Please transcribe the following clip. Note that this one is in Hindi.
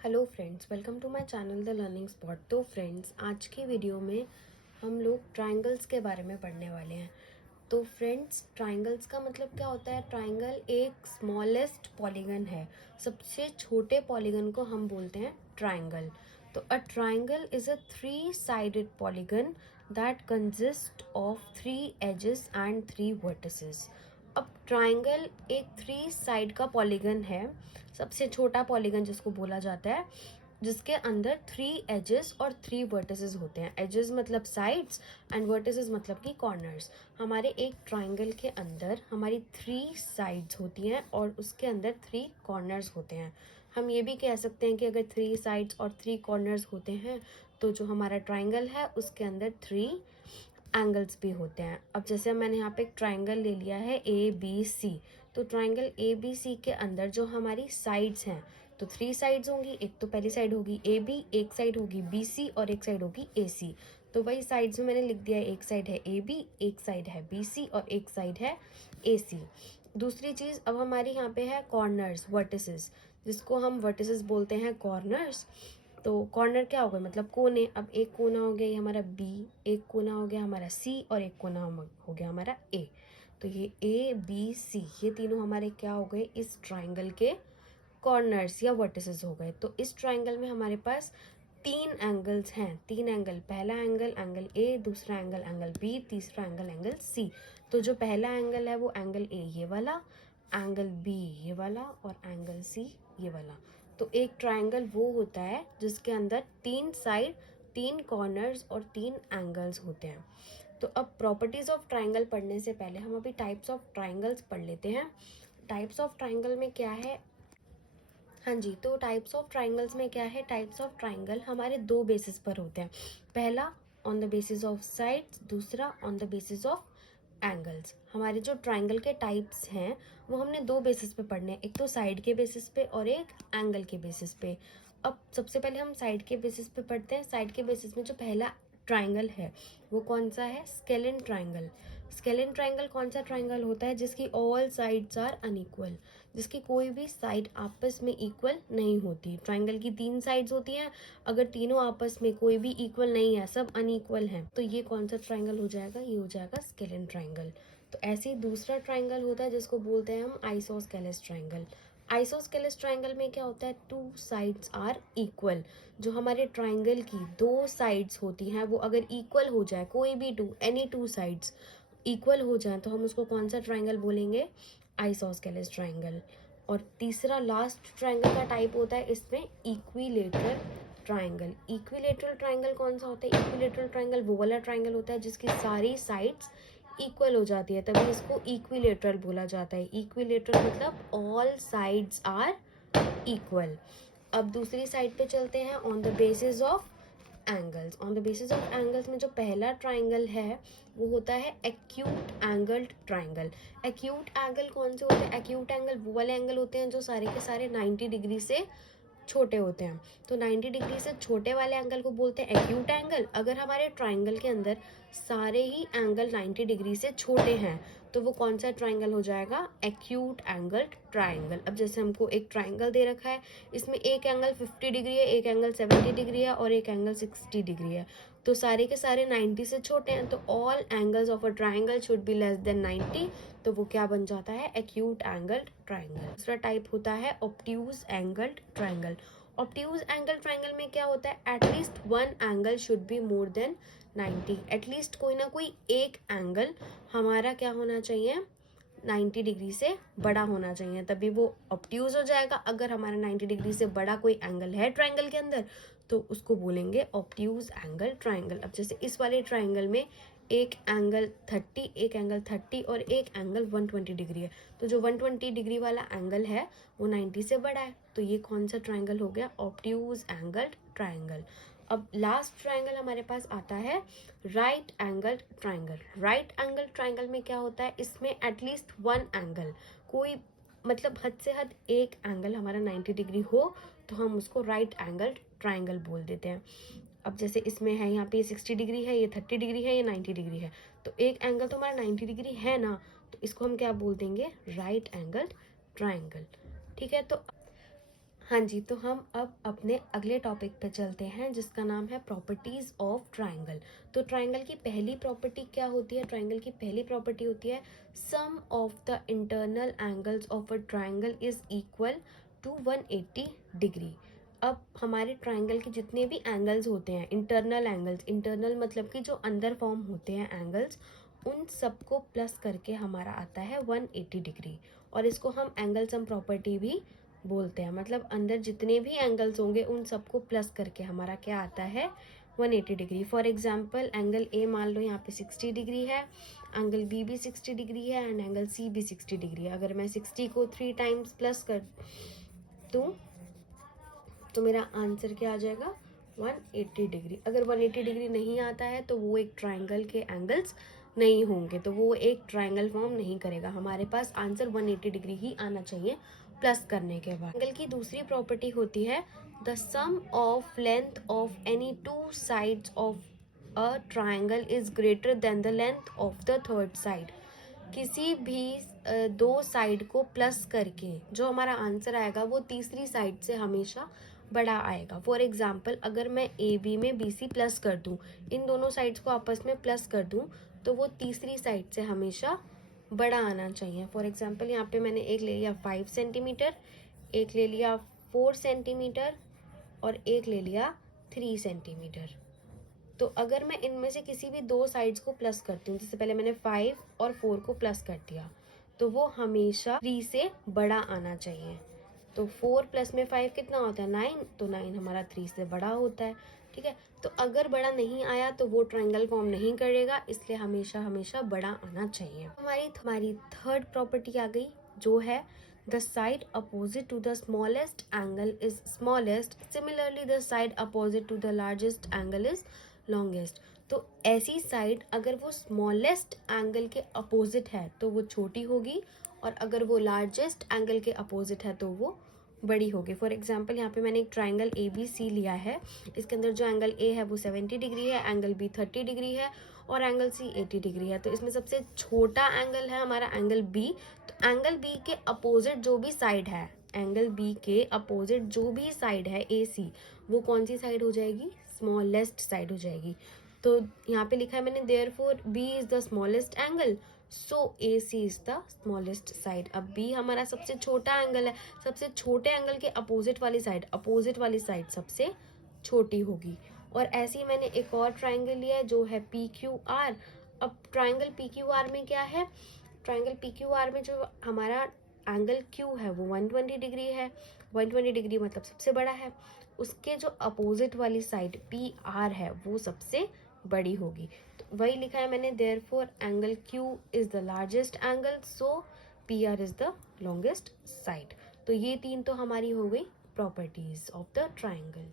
Hello friends, welcome to my channel the learning spot. तो फ्रेंड्स, आज की वीडियो में हम लोग ट्रायंगल्स के बारे में पढ़ने वाले हैं। तो फ्रेंड्स, ट्रायंगल्स का मतलब क्या होता है? ट्रायंगल एक स्मॉलेस्ट पॉलीगन है। सबसे छोटे पॉलीगन को हम बोलते हैं ट्रायंगल। तो a triangle is a three sided polygon that consist of three edges and three vertices. अब ट्रायंगल एक थ्री साइड का पॉलीगन है, सबसे छोटा पॉलीगन जिसको बोला जाता है, जिसके अंदर थ्री एजेस और थ्री वर्टिसेस होते हैं। एजेस मतलब साइड्स एंड वर्टिसेस मतलब कि कॉर्नर्स। हमारे एक ट्रायंगल के अंदर हमारी थ्री साइड्स होती हैं और उसके अंदर थ्री कॉर्नर्स होते हैं। हम ये भी कह सकते हैं कि अगर थ्री साइड्स और थ्री कॉर्नर्स होते हैं तो जो हमारा ट्रायंगल है उसके अंदर थ्री एंगल्स भी होते हैं। अब जैसे मैंने यहाँ पे एक ट्रायंगल ले लिया है ए बी सी। तो ट्रायंगल ए बी सी के अंदर जो हमारी साइड्स हैं, तो थ्री साइड्स होंगी। एक तो पहली साइड होगी ए बी, एक साइड होगी बी सी और एक साइड होगी ए सी। तो वही साइड्स में मैंने लिख दिया है, एक साइड है ए बी, एक साइड है बी सी और एक साइड है ए सी। दूसरी चीज़, अब हमारी यहाँ पे है कॉर्नर्स, वर्टिसेस, जिसको हम वर्टिसेस बोलते हैं कॉर्नर्स। तो कॉर्नर क्या हो गए? मतलब कोने। अब एक कोना हो गया ये हमारा बी, एक कोना हो गया हमारा सी और एक कोना हो गया हमारा ए। तो ये ए बी सी, ये तीनों हमारे क्या हो गए? इस ट्राइंगल के कॉर्नर्स या वर्टिसेस हो गए। तो इस ट्राइंगल में हमारे पास तीन एंगल्स हैं। तीन एंगल, पहला एंगल एंगल ए, दूसरा एंगल एंगल बी, तीसरा एंगल एंगल सी। तो जो पहला एंगल है वो एंगल ए ये वाला, एंगल बी ये वाला और एंगल सी ये वाला। तो एक ट्रायंगल वो होता है जिसके अंदर तीन साइड, तीन कॉर्नर्स और तीन एंगल्स होते हैं। तो अब प्रॉपर्टीज ऑफ ट्रायंगल पढ़ने से पहले हम अभी टाइप्स ऑफ ट्रायंगल्स पढ़ लेते हैं। टाइप्स ऑफ ट्रायंगल में क्या है? हाँ जी, तो टाइप्स ऑफ ट्रायंगल्स में क्या है? टाइप्स ऑफ ट्रायंगल हमारे दो बेसिस पर होते हैं। पहला on the basis of sides, दूसरा on the basis of angles. हमारे जो ट्रायंगल के टाइप्स हैं वो हमने दो बेसिस पे पढ़ने हैं, एक तो साइड के बेसिस पे और एक एंगल के बेसिस पे। अब सबसे पहले हम साइड के बेसिस पे पढ़ते हैं। साइड के बेसिस में जो पहला ट्रायंगल है वो कौन सा है? Scalene triangle. स्केलिन ट्रायंगल कौन सा ट्रायंगल होता है? जिसकी ऑल साइड्स आर अनइक्वल, जिसकी कोई भी साइड आपस में इक्वल नहीं होती। ट्रायंगल की तीन साइड्स होती हैं, अगर तीनों आपस में कोई भी इक्वल नहीं है, सब अनइक्वल हैं, तो ये कौन सा ट्रायंगल हो जाएगा? ये हो जाएगा स्केलिन ट्रायंगल। तो ऐसे ही दूसरा ट्रायंगल होता है जिसको बोलते हैं हम आइसोस्केलेस ट्रायंगल। आइसोस्केलेस ट्रायंगल में क्या होता है? Two sides are equal. जो हमारे ट्रायंगल की दो साइड्स होती हैं वो अगर इक्वल हो जाए, कोई भी two, any two sides equal हो जाए, तो हम उसको कौन सा ट्रायंगल बोलेंगे? Isosceles triangle. और तीसरा लास्ट ट्रायंगल का टाइप होता है इसमें इक्विलेटरल ट्रायंगल। इक्विलेटरल ट्रायंगल कौन सा होता है? इक्विलेटरल ट्रायंगल वो वाला ट्रायंगल होता है जिसकी सारी साइड्स इक्वल हो जाती है, तभी इसको इक्विलेटरल बोला जाता है। इक्विलेटरल मतलब ऑल साइड्स आर इक्वल। अब दूसरी साइड पे चलते हैं, on the basis of angles. On the basis of angles में जो पहला ट्राइंगल है वो होता है acute angled triangle. Acute angle कौन से होते हैं? एक्यूट एंगल वो वाले एंगल होते हैं जो सारे के सारे 90 डिग्री से छोटे होते हैं। तो 90 डिग्री से छोटे वाले एंगल को बोलते हैं एक्यूट एंगल। अगर हमारे ट्राइंगल के अंदर सारे ही एंगल 90 डिग्री से छोटे हैं तो वो कौन सा ट्राइंगल हो जाएगा? Acute angled triangle. अब जैसे हमको एक ट्राइंगल दे रखा है, इसमें एक एंगल 50 डिग्री है, एक एंगल 70 डिग्री है और एक एंगल 60 डिग्री है। तो सारे के सारे 90 से छोटे हैं, तो all angles of a triangle should be less than 90। तो वो क्या बन जाता है? Acute angled triangle. दूसरा टाइप होता है obtuse angled triangle. Obtuse angle triangle में क्या होता है? At least one angle should be more than 90। At least कोई ना कोई एक एंगल हमारा क्या होना चाहिए? 90 डिग्री से बड़ा होना चाहिए, तभी वो ऑब्ट्यूज हो जाएगा। अगर हमारा 90 डिग्री से बड़ा कोई एंगल है ट्राइंगल के अंदर तो उसको बोलेंगे ऑब्ट्यूज एंगल ट्राइंगल। अब जैसे इस वाले ट्राइंगल में एक एंगल 30, एक एंगल 30 और एक एंगल 120 डिग्री है। तो जो 120 डिग्री वाला एंगल है वो 90 से बड़ा है, तो ये कौन सा ट्राइंगल हो गया? Obtuse angle triangle. अब लास्ट ट्राइंगल हमारे पास आता है right angle triangle. Right angle triangle में क्या होता है? इसमें एटलीस्ट वन एंगल, कोई मतलब हद से हद एक एंगल हमारा 90 डिग्री हो तो हम उसको राइट एंगल ट्राइंगल बोल देते हैं। अब जैसे इसमें है, यहाँ पे 60 डिग्री है, ये 30 डिग्री है, ये 90 डिग्री है, तो एक एंगल तो हमारा 90 डिग्री है ना, तो इसको हम क्या बोल देंगे? Right angle triangle. ठीक है, तो हाँ जी, तो हम अब अपने अगले टॉपिक पे चलते हैं जिसका नाम है प्रॉपर्टीज़ ऑफ ट्राइंगल। तो ट्राइंगल की पहली प्रॉपर्टी क्या होती है? ट्राइंगल की पहली प्रॉपर्टी होती है sum of the internal angles of a triangle is equal to 180 degree. अब हमारे ट्राइंगल के जितने भी एंगल्स होते हैं, इंटरनल एंगल्स, इंटरनल मतलब कि जो अंदर फॉर्म होते हैं एंगल्स, उन सबको प्लस करके हमारा आता है 180 डिग्री। और इसको हम एंगल सम प्रॉपर्टी भी बोलते हैं। मतलब अंदर जितने भी एंगल्स होंगे उन सबको प्लस करके हमारा क्या आता है? 180 degree. For example angle A मान लो यहाँ पे 60 डिग्री है, एंगल बी भी 60 डिग्री है एंड एंगल सी भी 60 डिग्री है। अगर मैं 60 को 3 टाइम्स प्लस कर दूँ तो मेरा आंसर क्या आ जाएगा? 180 डिग्री। अगर 180 डिग्री नहीं आता है तो वो एक ट्राइंगल के एंगल्स नहीं होंगे, तो वो एक ट्राइंगल फॉर्म नहीं करेगा। हमारे पास आंसर 180 डिग्री ही आना चाहिए प्लस करने के बाद। एंगल की दूसरी प्रॉपर्टी होती है the sum of length of any two sides of a triangle is greater than the length of the third side. किसी भी दो साइड को प्लस करके जो हमारा आंसर आएगा वो तीसरी साइड से हमेशा बड़ा आएगा। फॉर एग्जाम्पल अगर मैं ए बी में बी सी प्लस कर दूँ, इन दोनों साइड्स को आपस में प्लस कर दूँ, तो वो तीसरी साइड से हमेशा बड़ा आना चाहिए। फॉर एग्जाम्पल यहाँ पे मैंने एक ले लिया 5 सेंटीमीटर, एक ले लिया 4 सेंटीमीटर और एक ले लिया 3 सेंटीमीटर। तो अगर मैं इनमें से किसी भी दो साइड्स को प्लस करती हूँ, जैसे पहले मैंने 5 और 4 को प्लस कर दिया, तो वो हमेशा 3 से बड़ा आना चाहिए। तो 4 प्लस में 5 कितना होता है? 9। तो 9 हमारा 3 से बड़ा होता है। ठीक है, तो अगर बड़ा नहीं आया तो वो ट्रायंगल फॉर्म नहीं करेगा, इसलिए हमेशा हमेशा बड़ा आना चाहिए। हमारी थर्ड प्रॉपर्टी आ गई जो है the side opposite to the smallest angle is smallest, similarly the side opposite to the largest angle is longest. तो ऐसी साइड अगर वो स्मॉलेस्ट एंगल के अपोजिट है तो वो छोटी होगी, और अगर वो लार्जेस्ट एंगल के अपोजिट है तो वो बड़ी होगी। फॉर एग्जाम्पल यहाँ पे मैंने एक ट्राइंगल ए बी सी लिया है। इसके अंदर जो एंगल ए है वो 70 डिग्री है, एंगल बी 30 डिग्री है और एंगल सी 80 डिग्री है। तो इसमें सबसे छोटा एंगल है हमारा एंगल बी। तो एंगल बी के अपोजिट जो भी साइड है, एंगल बी के अपोजिट जो भी साइड है ए सी, वो कौन सी साइड हो जाएगी? स्मॉलेस्ट साइड हो जाएगी। तो यहाँ पे लिखा है मैंने therefore B is the smallest angle, so A C is the smallest side. अब बी हमारा सबसे छोटा एंगल है, सबसे छोटे एंगल के अपोजिट वाली साइड सबसे छोटी होगी। और ऐसे ही मैंने एक और ट्राइंगल लिया है जो है पी क्यू आर। अब ट्राइंगल पी क्यू आर में क्या है? ट्राइंगल पी क्यू आर में जो हमारा एंगल क्यू है वो 120 डिग्री है। 120 डिग्री मतलब सबसे बड़ा है। उसके जो अपोजिट वाली साइड पी आर है वो सबसे बड़ी होगी। तो वही लिखा है मैंने therefore angle Q is the largest angle, so P R is the longest side. तो ये तीन तो हमारी हो गई प्रॉपर्टीज ऑफ द ट्राइंगल।